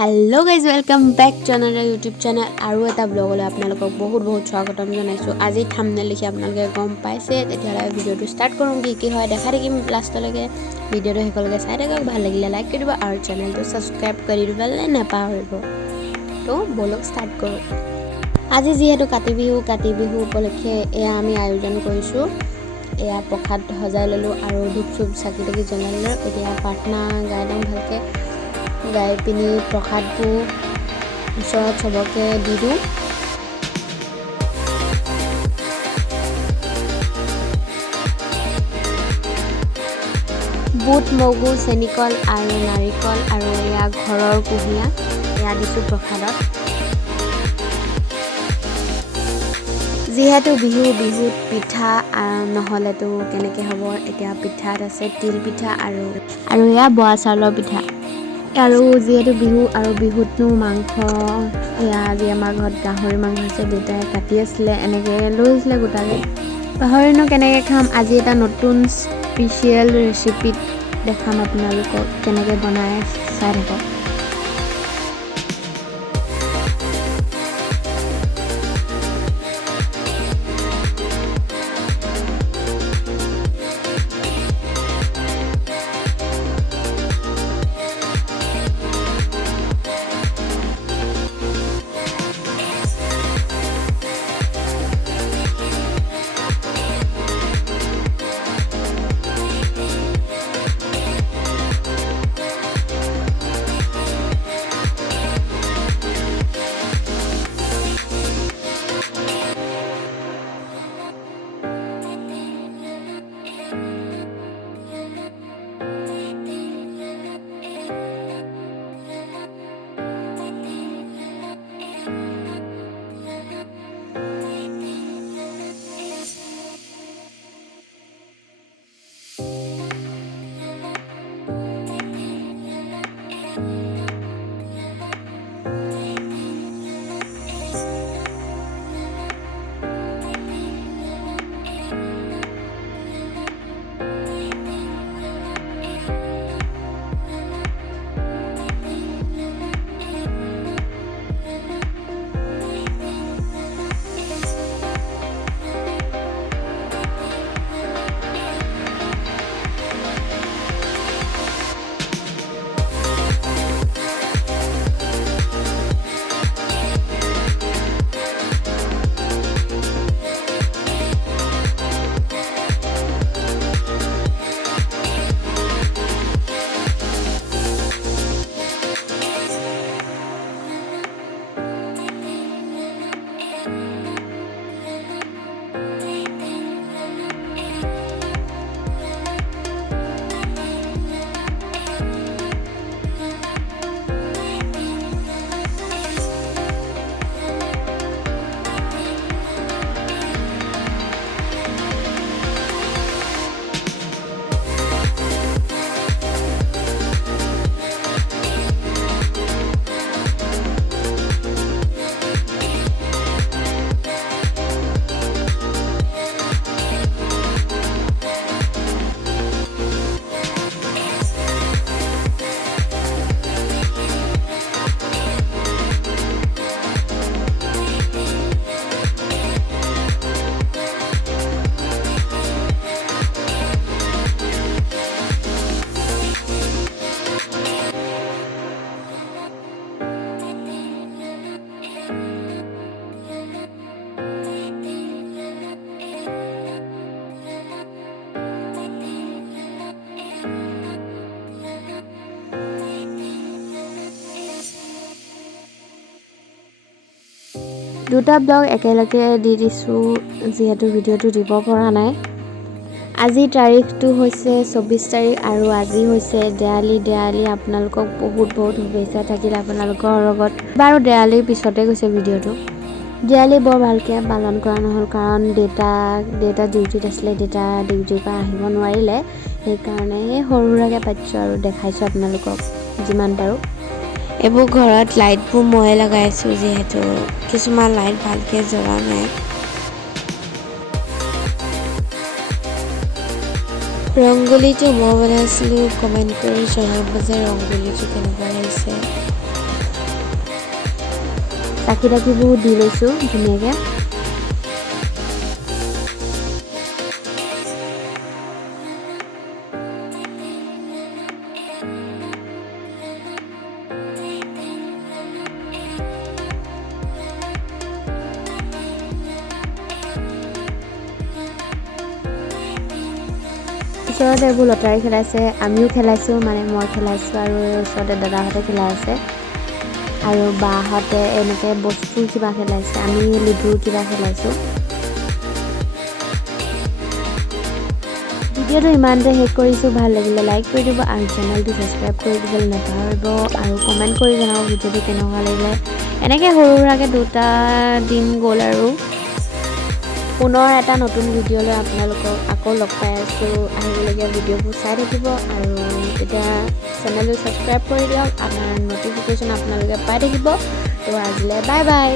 Hello guys welcome back to another YouTube channel আৰু এটা ব্লগলৈ আপোনালোকক বহুত স্বাগতম জনাইছো। আজি থাম্বনেল লিখি আপোনালোকে গম পাইছে, তেতিয়াহ'লে ভিডিঅ'টো ষ্টাৰ্ট কৰোঁ। কি হয় দেখা থাকিম লাষ্টলৈকে। ভিডিঅ'টো শেষলৈকে চাই থাকক, ভাল লাগিলে লাইক কৰি দিব আৰু চেনেলটো ছাবস্ক্ৰাইব কৰি দিবলৈ নাপাহৰিব। তো বলক ষ্টাৰ্ট কৰোঁ। আজি যিহেতু কাতি বিহু উপলক্ষে এয়া আমি আয়োজন কৰিছোঁ। এয়া প্ৰসাদ সজাই ল'লোঁ আৰু ধূপ চুপ চাকি তাকি জ্বলাই ল'লোঁ। এতিয়া প্ৰাৰ্থনা গাই দিওঁ ভালকৈ। গাই পিনি প্ৰসাদবোৰ ওচৰত চবকে দি দিওঁ। বুট মগু চেনিকল আৰু নাৰিকল আৰু এয়া ঘৰৰ কুঁহিয়া এয়া দিছোঁ প্ৰসাদত। যিহেতু বিহুত পিঠা নহ'লেতো কেনেকৈ হ'ব। এতিয়া পিঠাত আছে তিল পিঠা আৰু এয়া বৰা চাউলৰ পিঠা। আৰু যিহেতু বিহু আৰু বিহুতনো মাংস, এয়া আজি আমাৰ ঘৰত গাহৰি মাংস আছে। দেউতাই কাটি আছিলে, এনেকৈ লৈ আহিছিলে গোটাকৈ। গাহৰিনো কেনেকৈ খাম, আজি এটা নতুন স্পেচিয়েল ৰেচিপিত দেখাম আপোনালোকক কেনেকৈ বনাই, চাই থাকক। দুটা ব্লগ একেলগে দি দিছোঁ, যিহেতু ভিডিঅ'টো দিব পৰা নাই। আজি তাৰিখটো হৈছে 24 তাৰিখ আৰু আজি হৈছে দেৱালী। আপোনালোকক বহুত শুভেচ্ছা থাকিল আপোনালোকৰ লগত। বাৰু দেৱালীৰ পিছতে গৈছে ভিডিঅ'টো। দেৱালী বৰ ভালকৈ পালন কৰা নহ'ল, কাৰণ দেউতা ডিউটিত আছিলে। দেউতা ডিউটিৰ পৰা আহিব নোৱাৰিলে, সেইকাৰণে সৰু সুৰাকৈ পাতিছোঁ আৰু দেখাইছোঁ আপোনালোকক যিমান পাৰোঁ। এইবোৰ ঘৰত লাইটবোৰ মই লগাইছোঁ, যিহেতু কিছুমান লাইট ভালকৈ জ্বলা নাই। ৰংগোলীটো মই বনাইছিলোঁ, কমেণ্ট কৰি জনাব যে ৰংগোলীটো কেনেকুৱা লাগিছে। চাকি-তাকিবোৰ দি লৈছোঁ ধুনীয়াকৈ। ওচৰতে এইবোৰ লটাৰী খেলাইছে, আমিও খেলাইছোঁ, মানে মই খেলাইছোঁ আৰু ওচৰতে দাদাহঁতে খেলাই আছে আৰু বাহঁতে এনেকৈ বস্তু কিবা খেলাইছে, আমি লুডু কিবা খেলাইছোঁ। ভিডিঅ'টো ইমানতে শেষ কৰিছোঁ। ভাল লাগিলে লাইক কৰি দিব আৰু চেনেলটো ছাবস্ক্ৰাইব কৰি দিবলৈ নাপাহৰিব আৰু কমেণ্ট কৰি জনাব ভিডিঅ'টো কেনেকুৱা লাগিলে। এনেকৈ সৰু সুৰাকৈ 2টা দিন গ'ল আৰু পুনৰ এটা নতুন ভিডিঅ' লৈ আপোনালোকক আকৌ লগ পাই আছোঁ। আহিবলগীয়া ভিডিঅ'বোৰ চাই থাকিব আৰু তেতিয়া চেনেলটো ছাবস্ক্ৰাইব কৰি দিয়ক, আমাৰ ন'টিফিকেশ্যন আপোনালোকে পাই থাকিব। তো আজিলৈ বাই বাই।